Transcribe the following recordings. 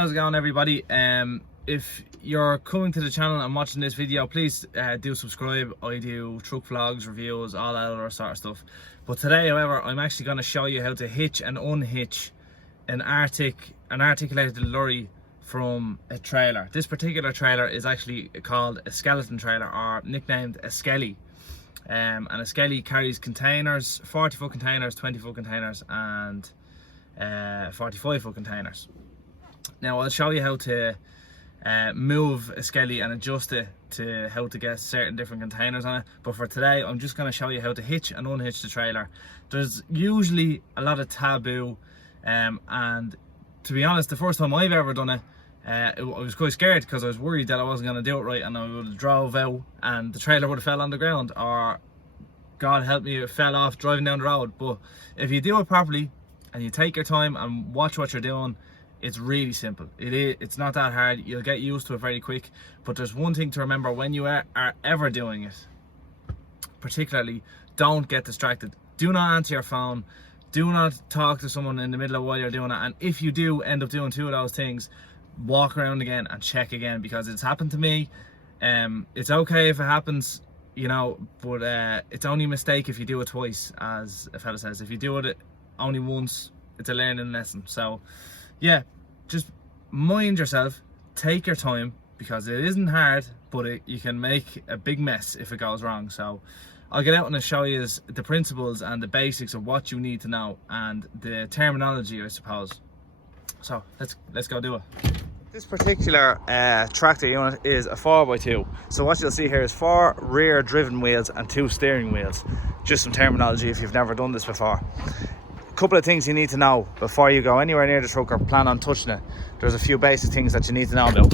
How's it going, everybody? If you're coming to the channel and watching this video, please do subscribe. I do truck vlogs, reviews, all that other sort of stuff. But today, however, I'm actually going to show you how to hitch and unhitch an articulated lorry from a trailer. This particular trailer is actually called a skeleton trailer, or nicknamed a skelly. And a skelly carries containers, 40-foot containers, 20-foot containers, and 45-foot containers. Now I'll show you how to move a skelly and adjust it to how to get certain different containers on it. But for today, I'm just going to show you how to hitch and unhitch the trailer. There's usually a lot of taboo, and to be honest, the first time I've ever done it, I was quite scared because I was worried that I wasn't going to do it right, and I would have drove out and the trailer would have fell on the ground, or God help me, it fell off driving down the road. But if you do it properly and you take your time and watch what you're doing, it's really simple. It's not that hard. You'll get used to it very quick. But there's one thing to remember when you are ever doing it. Particularly, don't get distracted. Do not answer your phone. Do not talk to someone in the middle of while you're doing it. And if you do end up doing two of those things, walk around again and check again, because it's happened to me. It's okay if it happens, you know, but it's only a mistake if you do it twice, as a fella says. If you do it only once, it's a learning lesson. So yeah, just mind yourself, take your time, because it isn't hard, but you can make a big mess if it goes wrong. So I'll get out and I'll show you the principles and the basics of what you need to know, and the terminology, I suppose. So let's go do it. This particular tractor unit is a 4x2. So what you'll see here is 4 rear driven wheels and 2 steering wheels. Just some terminology if you've never done this before. Couple of things you need to know before you go anywhere near the truck or plan on touching it. There's a few basic things that you need to know about.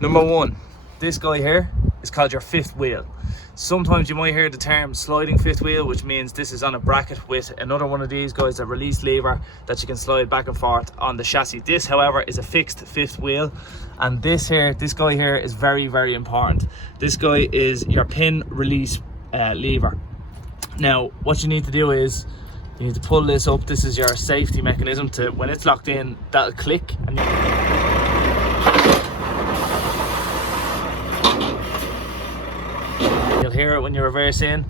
Number one, this guy here is called your fifth wheel. Sometimes you might hear the term sliding fifth wheel, which means this is on a bracket with another one of these guys, a release lever that you can slide back and forth on the chassis. This, however, is a fixed fifth wheel, and this guy here is very, very important. This guy is your pin release lever. Now what you need to do is you need to pull this up. This is your safety mechanism. To when it's locked in, that'll click, and you'll hear it when you reverse in.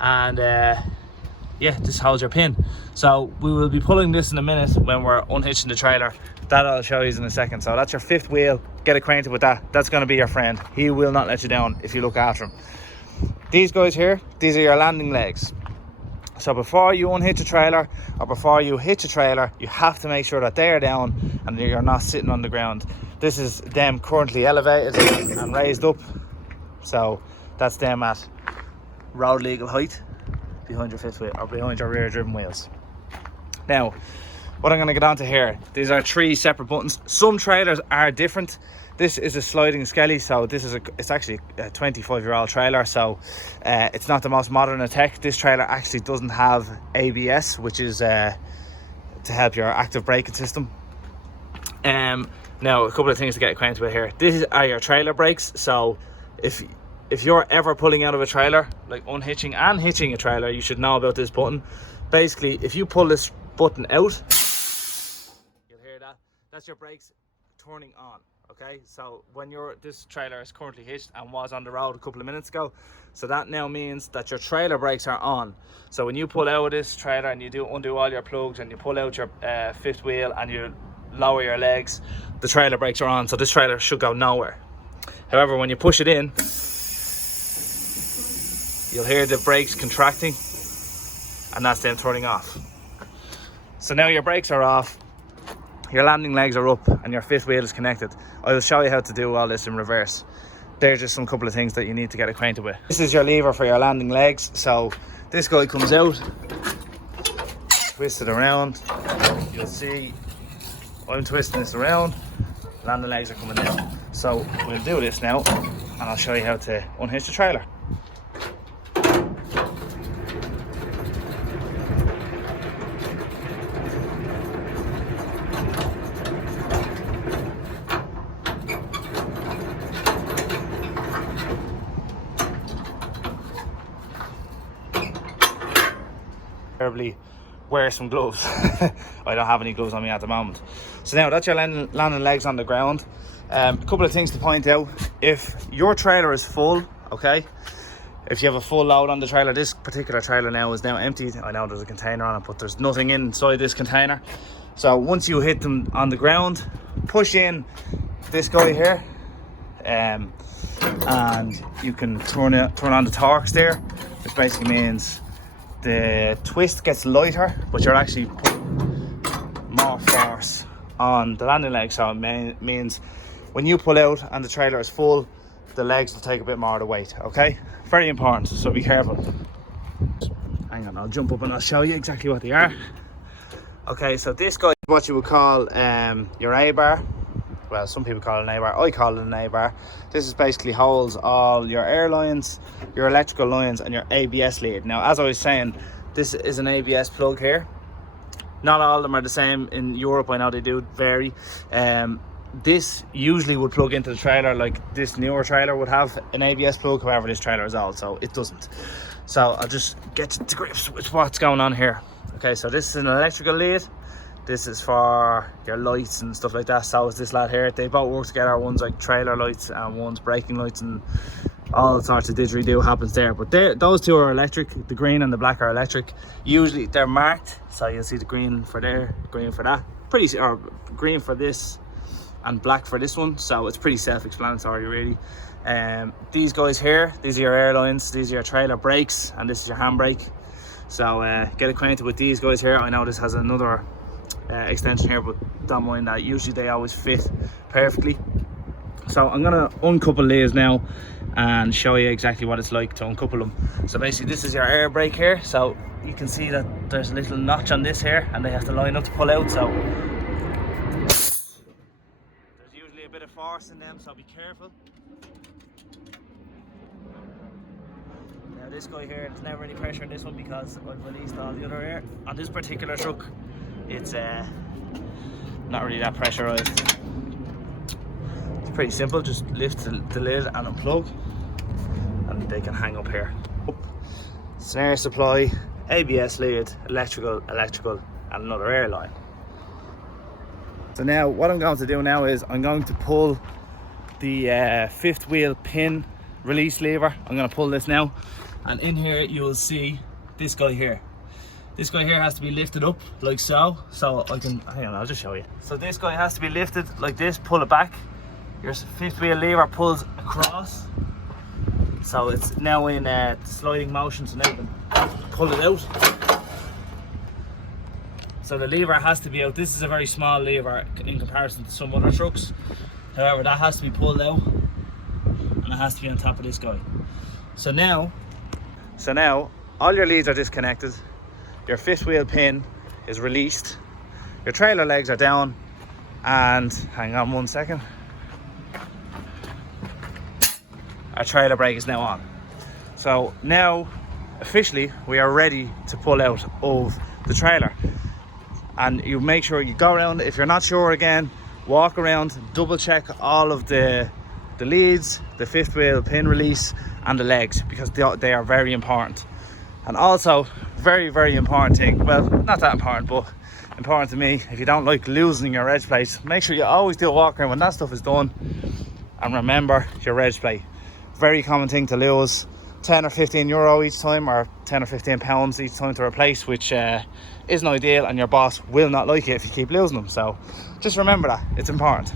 And yeah, this holds your pin. So we will be pulling this in a minute when we're unhitching the trailer. That I'll show you in a second. So that's your fifth wheel. Get acquainted with that. That's going to be your friend. He will not let you down if you look after him. These guys here, these are your landing legs. So before you unhitch a trailer, or before you hitch a trailer, you have to make sure that they are down and you're not sitting on the ground. This is them currently elevated and raised up. So that's them at road legal height behind your fifth wheel, or behind your rear driven wheels. Now, what I'm going to get onto here, these are 3 separate buttons. Some trailers are different. This is a sliding skelly, so it's actually a 25-year-old trailer, so it's not the most modern of tech. This trailer actually doesn't have ABS, which is to help your active braking system. Now, a couple of things to get acquainted with here. These are your trailer brakes. So if you're ever pulling out of a trailer, like unhitching and hitching a trailer, you should know about this button. Basically, if you pull this button out, you'll hear that. That's your brakes turning on. Okay, so when this trailer is currently hitched and was on the road a couple of minutes ago, so that now means that your trailer brakes are on. So when you pull out of this trailer and you undo all your plugs and you pull out your fifth wheel and you lower your legs, the trailer brakes are on, so this trailer should go nowhere. However, when you push it in, you'll hear the brakes contracting, and that's them turning off. So now your brakes are off, your landing legs are up, and your fifth wheel is connected. I will show you how to do all this in reverse. There's just some couple of things that you need to get acquainted with. This is your lever for your landing legs. So this guy comes out, twist it around. You'll see I'm twisting this around, landing legs are coming down. So we'll do this now, and I'll show you how to unhitch the trailer. Wear some gloves. I don't have any gloves on me at the moment. So now that's your landing legs on the ground. A couple of things to point out. If your trailer is full, okay, if you have a full load on the trailer, this particular trailer now is now empty. I know there's a container on it, but there's nothing inside this container. So once you hit them on the ground, push in this guy here, and you can turn on the torques there, which basically means the twist gets lighter, but you're actually putting more force on the landing leg. So it means when you pull out and the trailer is full, the legs will take a bit more of the weight. Okay, very important, so be careful. Hang on, I'll jump up and I'll show you exactly what they are. Okay, so this guy is what you would call your A-bar. Well, some people call it an A-bar, I call it an A-bar. This is basically holds all your air lines, your electrical lines, and your ABS lead. Now, as I was saying, this is an ABS plug here. Not all of them are the same. In Europe, I know they do vary. This usually would plug into the trailer, like this newer trailer would have an ABS plug. However, this trailer is old, so it doesn't. So I'll just get to grips with what's going on here. Okay, so this is an electrical lead. This is for your lights and stuff like that. So is this lad here. They both work together. One's like trailer lights and one's braking lights, and all sorts of didgeridoo happens there. But those two are electric. The green and the black are electric. Usually they're marked, so you'll see the green for there, green for that. Or green for this and black for this one. So it's pretty self-explanatory, really. These guys here, these are your air lines, these are your trailer brakes, and this is your handbrake. So get acquainted with these guys here. I know this has another extension here, but don't mind that. Usually they always fit perfectly. So I'm gonna uncouple these now and show you exactly what it's like to uncouple them. So basically this is your air brake here. So you can see that there's a little notch on this here, and they have to line up to pull out. So there's usually a bit of force in them, so be careful. Now this guy here, there's never any pressure in this one because I've released all the other air. On this particular truck, it's not really that pressurized. It's pretty simple. Just lift the lid and unplug, and they can hang up here. Snare supply, ABS lead, electrical, and another air line. So now what I'm going to do now is I'm going to pull the fifth wheel pin release lever. I'm going to pull this now, and in here you will see this guy here. This guy here has to be lifted up like so. So I can, hang on, I'll just show you. So this guy has to be lifted like this, pull it back. Your fifth wheel lever pulls across. So it's now in sliding motion, so now you can pull it out. So the lever has to be out. This is a very small lever in comparison to some other trucks. However, that has to be pulled out, and it has to be on top of this guy. So now all your leads are disconnected. Your fifth wheel pin is released. Your trailer legs are down, and hang on one second. Our trailer brake is now on. So now officially we are ready to pull out of the trailer. And you make sure you go around. If you're not sure, again, walk around, double check all of the leads, the fifth wheel pin release, and the legs, because they are very important. And also, very, very important thing, well, not that important, but important to me, if you don't like losing your reg plate, make sure you always do a walk around when that stuff is done, and remember your reg plate. Very common thing to lose, 10 or 15 euro each time, or 10 or 15 pounds each time to replace, which isn't ideal, and your boss will not like it if you keep losing them. So just remember that, it's important.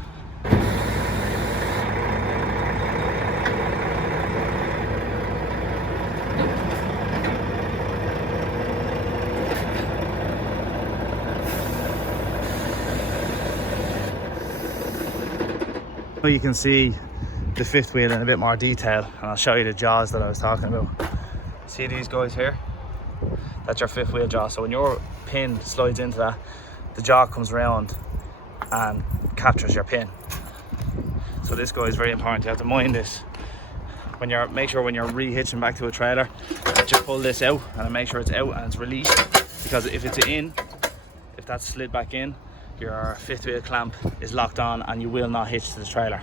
You can see the fifth wheel in a bit more detail, and I'll show you the jaws that I was talking about. See these guys here? That's your fifth wheel jaw. So when your pin slides into that, the jaw comes around and captures your pin. So this guy is very important. You have to mind this when make sure when you're re-hitching back to a trailer that you pull this out and make sure it's out and it's released, because if it's in, if that's slid back in, your fifth wheel clamp is locked on and you will not hitch to the trailer.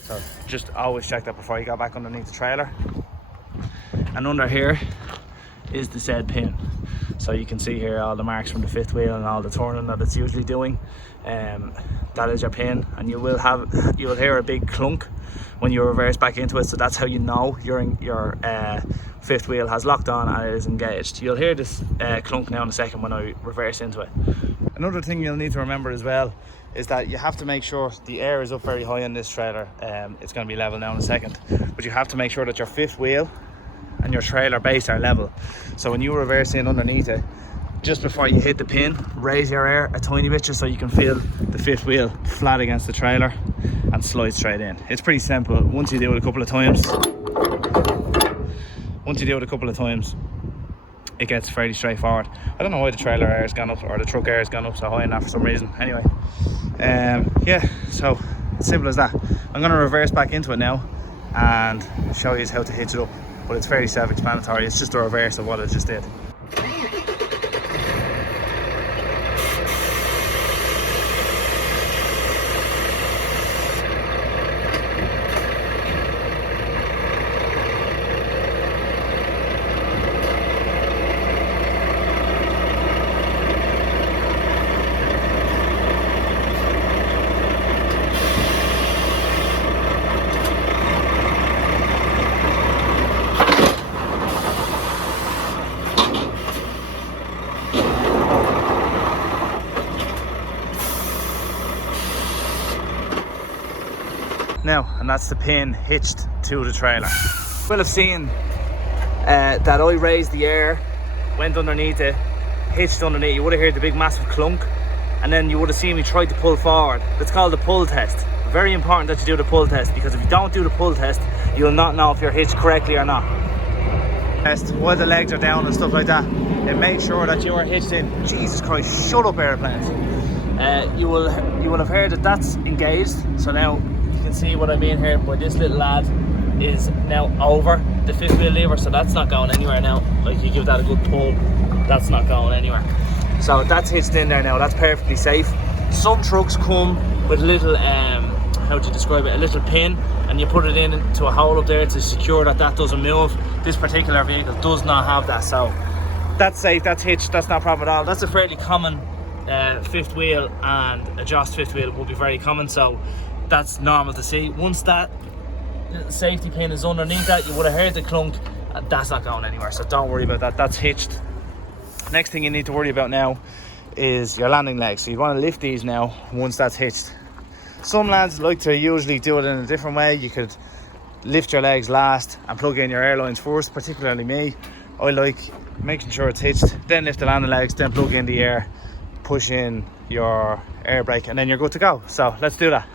So just always check that before you go back underneath the trailer. And under here is the Zed pin. So you can see here all the marks from the fifth wheel and all the turning that it's usually doing. That is your pin, and you will hear a big clunk when you reverse back into it. So that's how you know your fifth wheel has locked on and it is engaged. You'll hear this clunk now in a second when I reverse into it. Another thing you'll need to remember as well is that you have to make sure the air is up very high in this trailer. It's going to be level now in a second, but you have to make sure that your fifth wheel and your trailer base are level. So when you reverse in underneath it, just before you hit the pin, raise your air a tiny bit just so you can feel the fifth wheel flat against the trailer and slide straight in. It's pretty simple. Once you do it a couple of times, it gets fairly straightforward. I don't know why the trailer air has gone up, or the truck air has gone up so high in that for some reason. Anyway, yeah, so simple as that. I'm going to reverse back into it now and show you how to hitch it up, but it's fairly self-explanatory. It's just a reverse of what I just did. Now, and that's the pin hitched to the trailer. You will have seen that I raised the air, went underneath it, hitched underneath. You would have heard the big massive clunk, and then you would have seen me try to pull forward. It's called the pull test. Very important that you do the pull test, because if you don't do the pull test, you'll not know if you're hitched correctly or not. Test while the legs are down and stuff like that, and make sure that you are hitched in. Jesus Christ, shut up, airplanes. You will have heard that that's engaged. So now you can see what I mean here, but this little lad is now over the fifth wheel lever, so that's not going anywhere now. Like, you give that a good pull, that's not going anywhere. So that's hitched in there now, that's perfectly safe. Some trucks come with a little, how to describe it, a little pin, and you put it into a hole up there to secure that that doesn't move. This particular vehicle does not have that, so that's safe, that's hitched, that's not a problem at all. That's a fairly common fifth wheel, and adjust fifth wheel will be very common, so that's normal to see. Once that safety pin is underneath that, you would have heard the clunk, and that's not going anywhere, so don't worry about that, that's hitched. Next thing you need to worry about now is your landing legs. So you want to lift these now once that's hitched. Some lads like to usually do it in a different way. You could lift your legs last and plug in your airlines first, particularly me. I like making sure it's hitched, then lift the landing legs, then plug in the air, push in your air brake, and then you're good to go. So let's do that.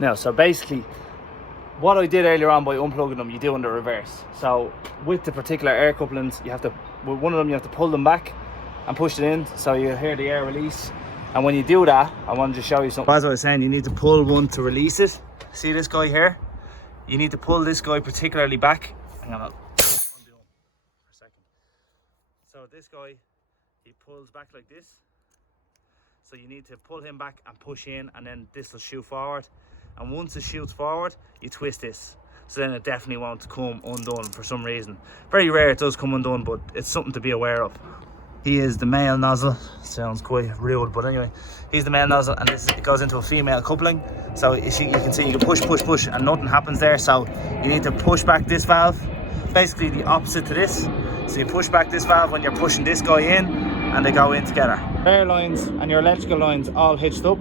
Now, so basically what I did earlier on by unplugging them, you do in the reverse. So with the particular air couplings, you have to, with one of them you have to pull them back and push it in, so you hear the air release. And when you do that, I wanted to show you something. As I was saying, you need to pull one to release it. See this guy here? You need to pull this guy particularly back. Hang on, I'll undo him for a second. So this guy, he pulls back like this. So you need to pull him back and push in, and then this will shoot forward. And once it shoots forward, you twist this, so then it definitely won't come undone for some reason. Very rare it does come undone, but it's something to be aware of. He is the male nozzle. Sounds quite rude, but anyway, he's the male nozzle, and it goes into a female coupling. So you can see you can push and nothing happens there. So you need to push back this valve, basically the opposite to this. So you push back this valve when you're pushing this guy in, and they go in together. Air lines and your electrical lines all hitched up.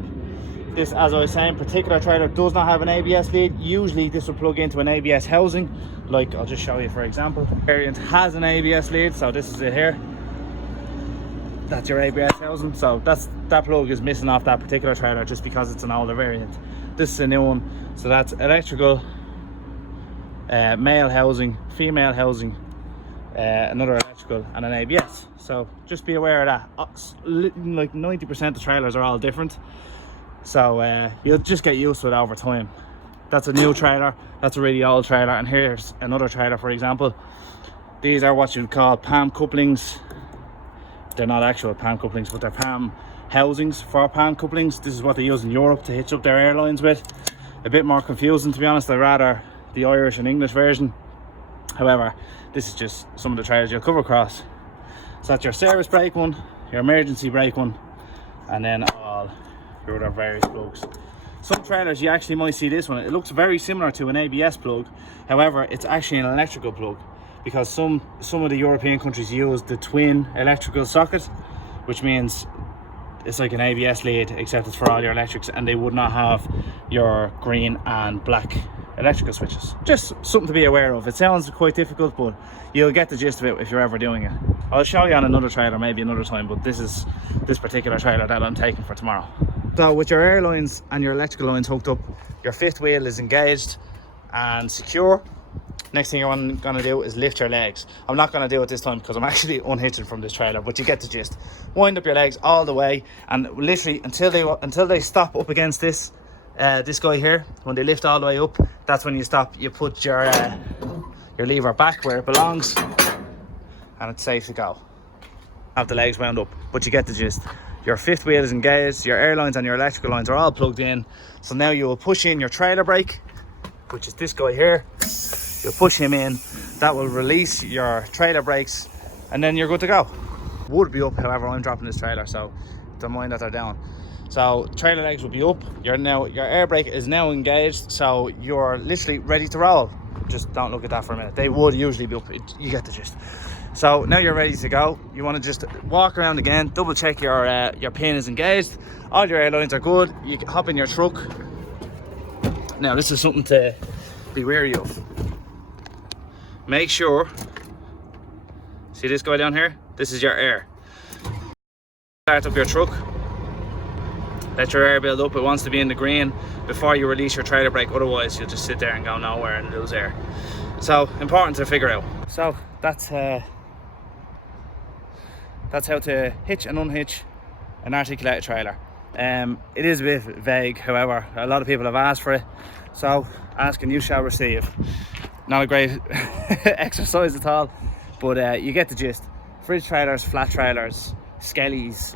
This, as I was saying, particular trailer does not have an ABS lead. Usually this will plug into an ABS housing, like I'll just show you for example. Variant has an ABS lead, so this is it here. That's your ABS housing, so that plug is missing off that particular trailer just because it's an older variant. This is a new one, so that's electrical, male housing, female housing, another electrical, and an ABS. So just be aware of that. Like 90% of trailers are all different, so you'll just get used to it over time. That's a new trailer, that's a really old trailer, and here's another trailer, for example. These are what you'd call Pam Couplings. They're not actual Pam Couplings, but they're Pam housings for Pam Couplings. This is what they use in Europe to hitch up their airlines with. A bit more confusing, to be honest. I'd rather the Irish and English version. However, this is just some of the trailers you'll come across. So that's your service brake one, your emergency brake one, and then all your other various plugs. Some trailers you actually might see this one. It looks very similar to an ABS plug. However, it's actually an electrical plug, because some of the European countries use the twin electrical socket, which means it's like an ABS lead, except it's for all your electrics, and they would not have your green and black electrical switches. Just something to be aware of. It sounds quite difficult, but you'll get the gist of it if you're ever doing it. I'll show you on another trailer maybe another time, but this is this particular trailer that I'm taking for tomorrow. So with your air lines and your electrical lines hooked up, your fifth wheel is engaged and secure. Next thing I'm going to do is lift your legs. I'm not going to do it this time because I'm actually unhitching from this trailer, but you get the gist. Wind up your legs all the way, and literally until they stop up against this guy here. When they lift all the way up, that's when you stop. You put your lever back where it belongs, and it's safe to go. Have the legs wound up, but you get the gist. Your fifth wheel is engaged, your air lines and your electrical lines are all plugged in. So now you will push in your trailer brake, which is this guy here. You'll push him in, that will release your trailer brakes, and then you're good to go. Would be up, however, I'm dropping this trailer, so don't mind that they're down. So trailer legs will be up. Your air brake is now engaged, so you're literally ready to roll. Just don't look at that for a minute. They would usually be up. You get the gist. So now you're ready to go. You want to just walk around again, double check your pin is engaged. All your air lines are good. You can hop in your truck. Now this is something to be wary of. Make sure, see this guy down here? This is your air. Start up your truck. Let your air build up. It wants to be in the green before you release your trailer brake. Otherwise, you'll just sit there and go nowhere and lose air. So important to figure out. So that's how to hitch and unhitch an articulated trailer. It is a bit vague, however, a lot of people have asked for it. So ask and you shall receive. Not a great exercise at all, but you get the gist. Fridge trailers, flat trailers, skellies,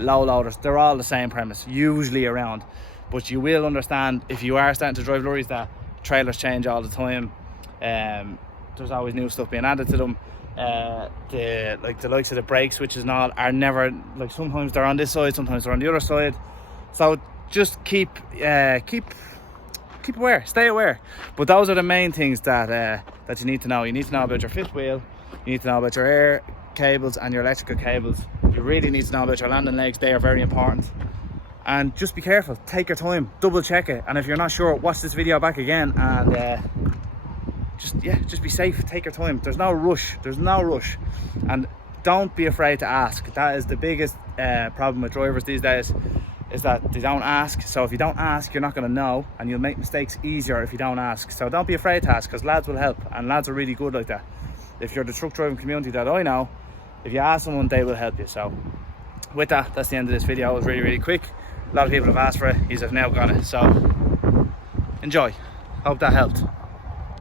low loaders, they're all the same premise, usually around. But you will understand if you are starting to drive lorries that trailers change all the time. There's always new stuff being added to them. The likes of the brake switches and all are never, like, sometimes they're on this side, sometimes they're on the other side. So just keep aware, stay aware. But those are the main things that you need to know. You need to know about your fifth wheel, you need to know about your air cables and your electrical cables. You really need to know about your landing legs, they are very important. And just be careful, take your time, double check it, and if you're not sure, watch this video back again, and just be safe, take your time. There's no rush, and don't be afraid to ask. That is the biggest problem with drivers these days, is that they don't ask. So if you don't ask, you're not going to know, and you'll make mistakes easier if you don't ask. So don't be afraid to ask, because lads will help, and lads are really good like that. If you're the truck driving community that I know, if you ask someone, they will help you. So with that, that's the end of this video. It was really quick. A lot of people have asked for it, you have now got it, so enjoy. Hope that helped.